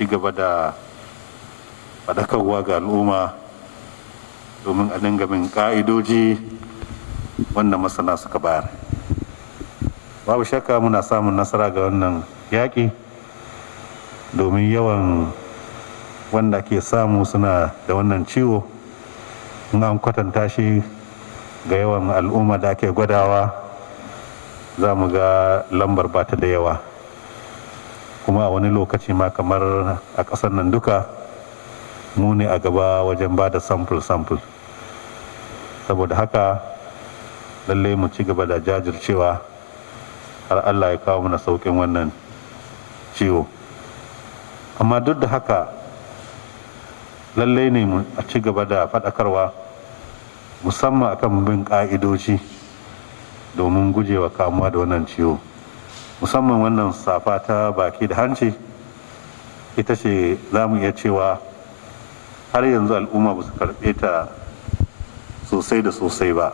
ci gaba da faɗakarwa ga al'umma domin a dinga bin ƙa'idoji wanda masana suka bayar. Babu shakka muna samun nasara ga wannan yaƙi domin yawan wanda ke samu suna da wannan ciwo in an kwatanta shi ga yawan al'umma da ake gwadawa za mu ga lambar ba ta da yawa, kuma a wani lokaci ma kamar a ƙasar nan duka mu ne a gaba wajen ba da sample saboda haka lallai mu ci gaba da jajircewa har Allah ya kawo mana sauƙin wannan ciwo. Amma duk da haka lallai ne mu a ci gaba da faɗakarwa musamman akan bin ƙa'idoji domin gujewa kamuwa da wannan ciwo, musamman wannan safa ta baki da hanci ita ce za mu iya cewa har yanzu al'umma ba su karɓe ta sosai da sosai ba.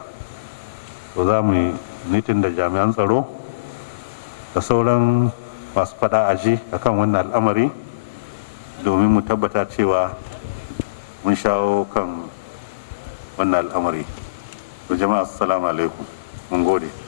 To za mu yi mitin da jami'an tsaro da sauran masu faɗa aji akan wannan al'amari domin mu tabbata cewa mun shawo kan wannan al'amari. To jama'a assalamu alaikum, mun gode.